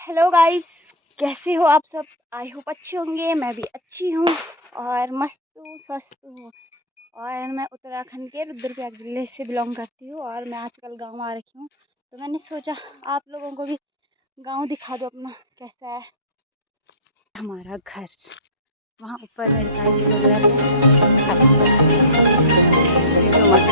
Hello guys, कैसे हो आप सब। आई होप अच्छे होंगे। मैं भी अच्छी हूँ और मस्त हूँ, स्वस्थ हूँ। और मैं उत्तराखंड के रुद्रप्रयाग जिले से बिलोंग करती हूँ और मैं आजकल गांव आ रखी हूँ। तो मैंने सोचा आप लोगों को भी गांव दिखा दो अपना कैसा है हमारा घर। वहाँ ऊपर मेरे ताई जी लोग रहते हैं। वीडियो मत